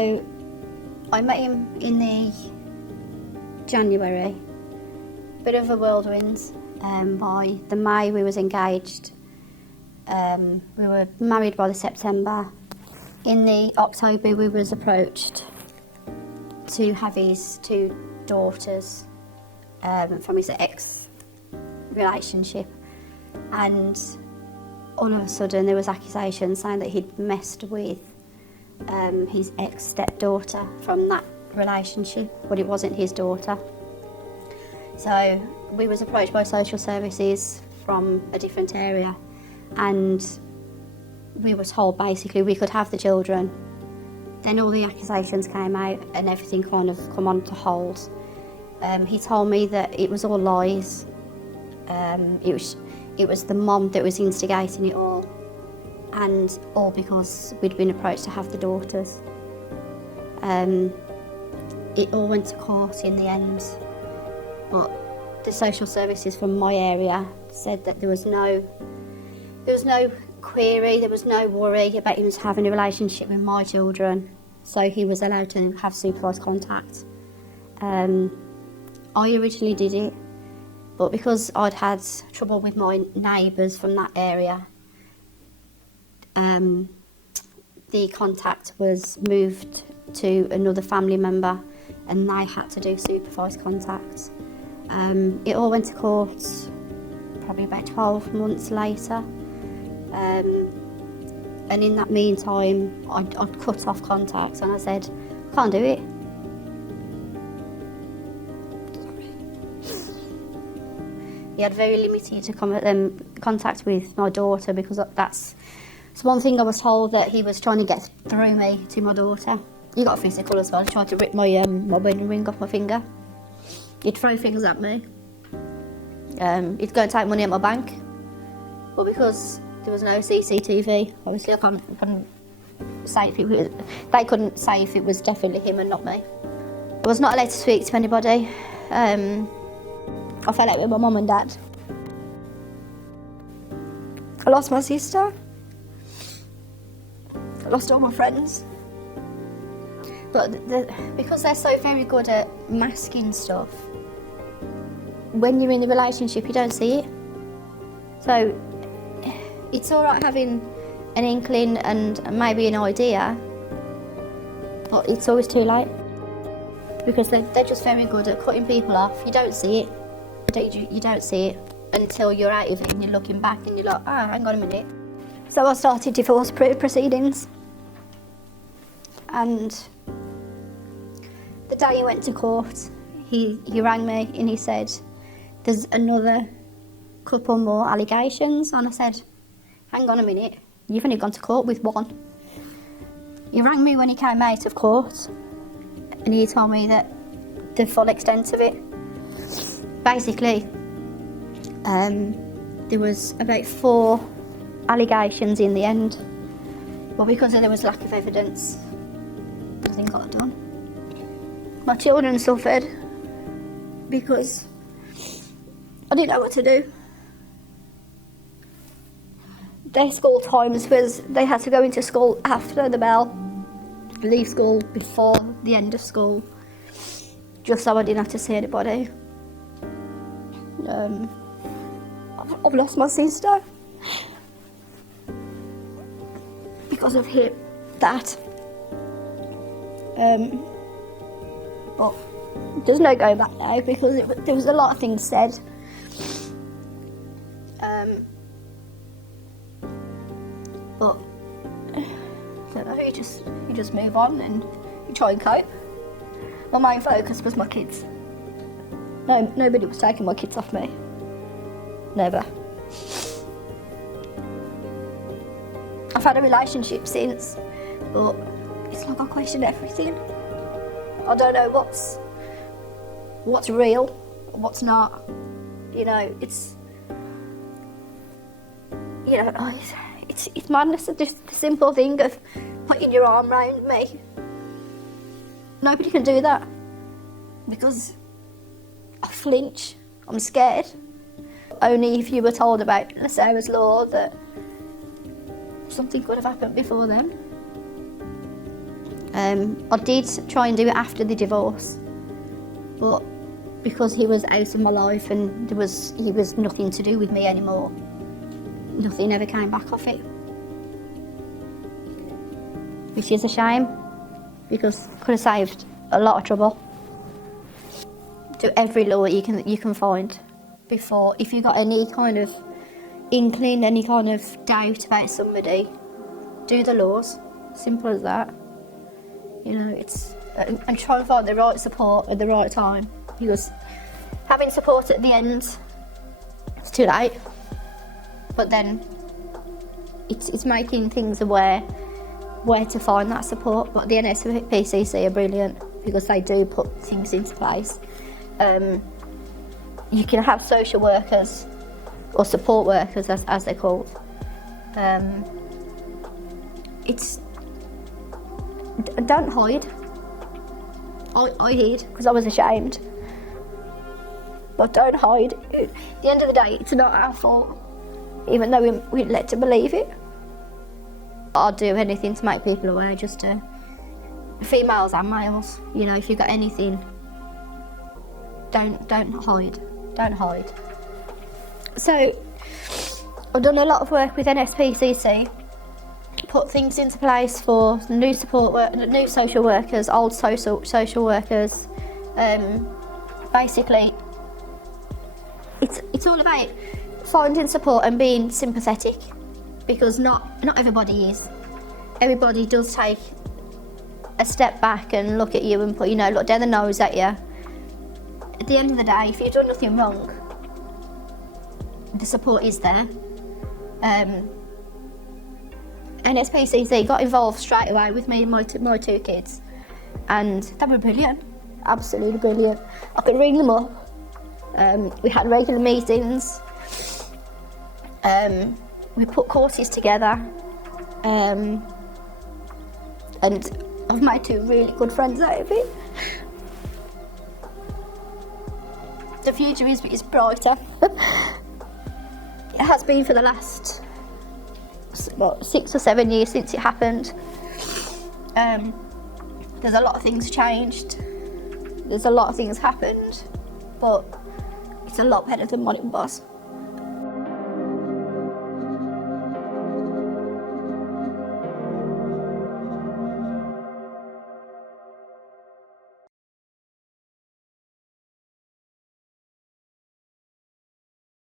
So I met him in the January, bit of a whirlwind. By the May we was engaged. We were married by the September. In the October we was approached to have his 2 daughters from his ex-relationship, and all of a sudden there was accusations saying that he'd messed with his ex-stepdaughter from that relationship, but it wasn't his daughter. So we was approached by social services from a different area, and we were told basically we could have the children. Then all the accusations came out and everything kind of come on to hold. He told me that it was all lies. It was the mum that was instigating it all, and all because we'd been approached to have the daughters. It all went to court in the end, but the social services from my area said that there was no query, there was no worry about him having a relationship with my children, so he was allowed to have supervised contact. I originally did it, but because I'd had trouble with my neighbours from that area, the contact was moved to another family member and they had to do supervised contact. It all went to court probably about 12 months later. And in that meantime, I'd cut off contact and I said, I can't do it. He had very limited contact with my daughter, because that's one thing I was told, that he was trying to get through me to my daughter. He got physical as well. He tried to rip my wedding ring off my finger. He'd throw things at me. He'd go and take money at my bank. But because there was no CCTV, obviously I couldn't say if it was, they couldn't say if it was definitely him and not me. I was not allowed to speak to anybody. I fell out with my mum and dad. I lost my sister. I lost all my friends. But because they're so very good at masking stuff, when you're in the relationship you don't see it. So it's all right having an inkling and maybe an idea, but it's always too late, because they're just very good at cutting people off. You don't see it. You don't see it until you're out of it and you're looking back and you're like, hang on a minute. So I started divorce proceedings, and the day he went to court, he rang me and he said, there's another couple more allegations, and I said, hang on a minute, you've only gone to court with one. He rang me when he came out of court and he told me that the full extent of it. Basically, there was about 4 allegations in the end, but because there was lack of evidence, nothing got done. My children suffered because I didn't know what to do. Their school times was they had to go into school after the bell, leave school before the end of school, just so I didn't have to see anybody. I've lost my sister because of that. But there's no going back now, because there was a lot of things said. But I don't know, you just move on and you try and cope. My main focus was my kids. No, nobody was taking my kids off me. Never. I've had a relationship since, but it's like I question everything. I don't know what's real, what's not. You know, it's madness. Just the simple thing of putting your arm around me. Nobody can do that, because I flinch, I'm scared. Only if you were told about Sarah's law that something could have happened before then. I did try and do it after the divorce, but because he was out of my life and he was nothing to do with me anymore, nothing ever came back off it. Which is a shame, because could have saved a lot of trouble. Do every law you can find before, if you've got any kind of inkling, any kind of doubt about somebody, do the laws. Simple as that. You know, it's and try and find the right support at the right time, because having support at the end, it's too late. But then it's making things aware where to find that support. But the NSPCC are brilliant, because they do put things into place. You can have social workers or support workers, as they're called. Don't hide. I hid because I was ashamed. But don't hide. At the end of the day, it's not our fault, even though we're led to believe it. I'll do anything to make people aware, just to females and males. You know, if you've got anything, don't hide. Don't hide. So I've done a lot of work with NSPCC, put things into place for new new social workers, old social workers. Basically, it's all about finding support and being sympathetic, because not everybody is. Everybody does take a step back and look at you and look down the nose at you. At the end of the day, if you've done nothing wrong, the support is there. NSPCC got involved straight away with me and my two kids, and they were brilliant, absolutely brilliant. I could ring them up. We had regular meetings. We put courses together, and I've made two really good friends out of it. The future is brighter. It has been for the last 6 or 7 years since it happened. There's a lot of things changed. There's a lot of things happened, but it's a lot better than what it was.